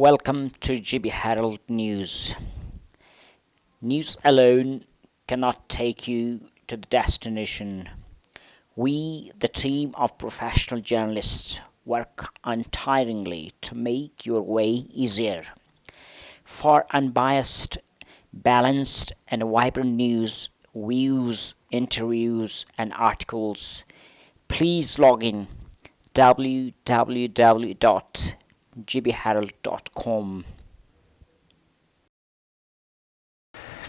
Welcome to GB Herald News. News alone cannot take you to the destination. We, the team of professional journalists, work untiringly to make your way easier. For unbiased, balanced, and vibrant news, views, interviews, and articles, please log in www.gbherald.com.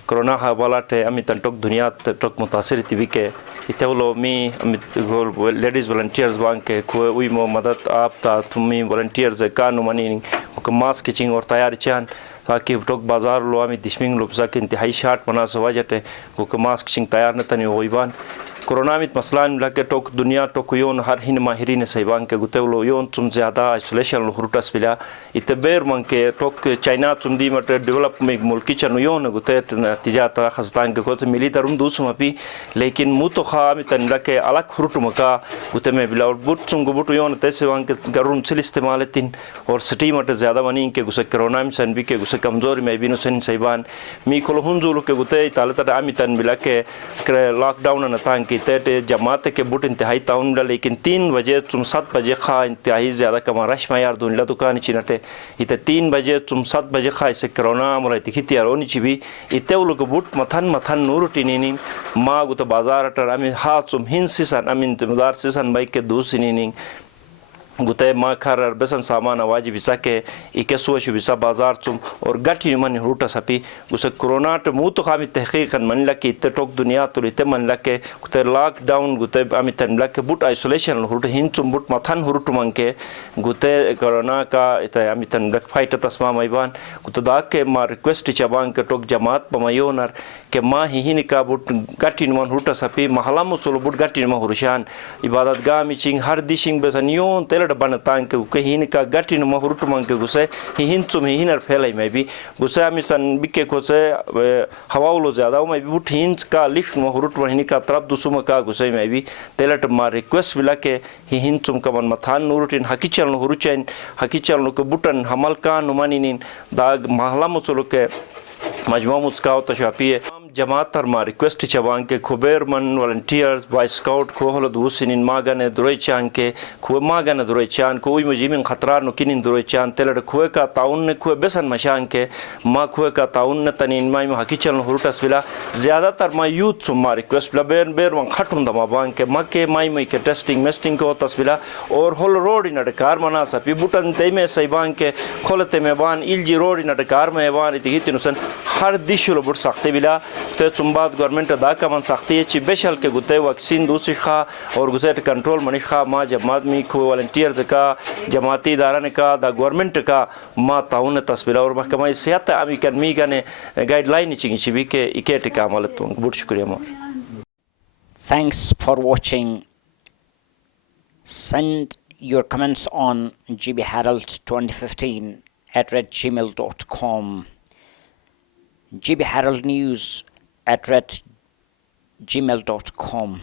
Corona हवालाटे अमित टोक दुनिया टोक मुतासिर तिबी के इतेवलो मी अमित लेडीज वॉलंटियर्स बांग के कोई उई मो मदद आप ता तुमी वॉलंटियर्स का नुमानी को मास्क किचिंग और तैयार चान ताकि टोक बाजार लो अमित दिशमिंग लोबसा के इंतहाई शार्ट बना सवाजटे को मास्क किचिंग तैयार न तनी होइबान कोरोना मित मसलान लगे टोक दुनिया टोक योन हर हिन माहिरी ने सहीबांग के गुतेवलो योन तुम ज्यादा आइसोलेशन हुरुटस बिला इते बेर मंग के टोक चाइना तुम दी मट डेवलप में मुल्की चनु योन गुते तिजाता खस्तांग के कोते मिली तरुम दूसम अपि लेकिन मु तो खा मित लगे अलग हुरुट मका गुते में बिला और बुट तुम गुबुट योन तैसे वांग के गरुन छिल इस्तेमाल तिन और सिटी मट ज्यादा मनी के गुसे कोरोना में सन भी के गुसे कमजोरी में बिनो सन सहीबान मी कोलहुन जुल के गुते ताले ता आमितन बिला के लॉकडाउन न तांग ते जमात के बुट इंतहाई ताउन लेकिन 3 बजे तुम 7 बजे खा इंतहाई ज़्यादा कमा रश में यार दुनिया दुकान चिनटे इते 3 बजे तुम 7 बजे खा इसे कोरोना मरा तिखित यार ओनी चिबी इते वो लोग बुट मथन नूर टिनिनी माँ गुत बाजार अटर अमिन हा तुम हिन सिसन अमिन जिम्मेदार सिसन बाइक के दूसरी गुते माँ खर बेसन सामान आवाज विसा के इके सोच विसा बाजार चुम और गठी मन रूटा सपी उसे कोरोना ट मुँह तो खामी तहकीक मन लगे इतने टोक दुनिया तो इतने मन लगे गुते लॉकडाउन गुते अमित तन लगे बुट आइसोलेशन हुट हिन चुम बुट मथन हुट मंग के गुते कोरोना का इतने अमित तन लग फाइट तस्मा मैबान गुते दाग के माँ रिक्वेस्ट चबांग के टोक जमात पमायोनर के माँ ही का बुट गठी मन हुटा सपी महला मुसलो बुट गठी मन हुरुशान इबादत गाह मिचिंग हर दिशिंग बेसन योन तेल बन तांग के कहीं का गठी न महरुट मंग के गुसे हिन चुम हिनर फैलाई में भी गुसे मिसन बिके को से हवाउलो ज्यादा में भी बुट हिन का लिफ्ट महरुट हिन का तरफ दुसुम का गुसे में भी तेलट मार रिक्वेस्ट बिला के हिन चुम का मन मथान नूरुटिन हकीचल न हुरुचैन हकीचल न के बुटन हमल का नुमानिन दाग महला मुसलो के मजमा मुस्काओ तशापिए जमात मा रिक्वेस्ट चबांग के खुबेर मन वॉलंटियर्स बाय स्काउट को हलो दूसिन मागने दुरई चांग के खुए मागने दुरई चांग को उई मुजिमिन खतरा नो किनिन दुरई चांग तेलड खुए का ताउन ने खुए बेसन मशांग के मा खुए का ताउन ने तनिन माई में हकीचल हुरुटस बिला ज्यादातर मा यूथ सुमा रिक्वेस्ट बिला बेर बेर वन खटुन दमा बांग के मा के माई में के टेस्टिंग मेस्टिंग को तस्बिला और होल रोड इन कार मना सपी बुटन ते में सही बांग के खोलते में बान इलजी रोड इन कार में बान इति हितनुसन हर दिशुल बुट सकते बिला तो चुम्बाद गवर्नमेंट अदा का मन सकती है चिबेशल के गुते वैक्सीन दूसरी खा और गुते कंट्रोल मनी खा माँ जमात में खो वॉलंटियर्स का जमाती इदारा का द गवर्नमेंट का माँ ताउन तस्वीर और महकमा सेहत अमी कदमी का ने गाइडलाइन चिंगी चिबी के इकेट का अमल तो बहुत शुक्रिया माँ Thanks for watching. Send your comments on GB Herald 2015 @gmail.com. GB Herald News @gmail.com.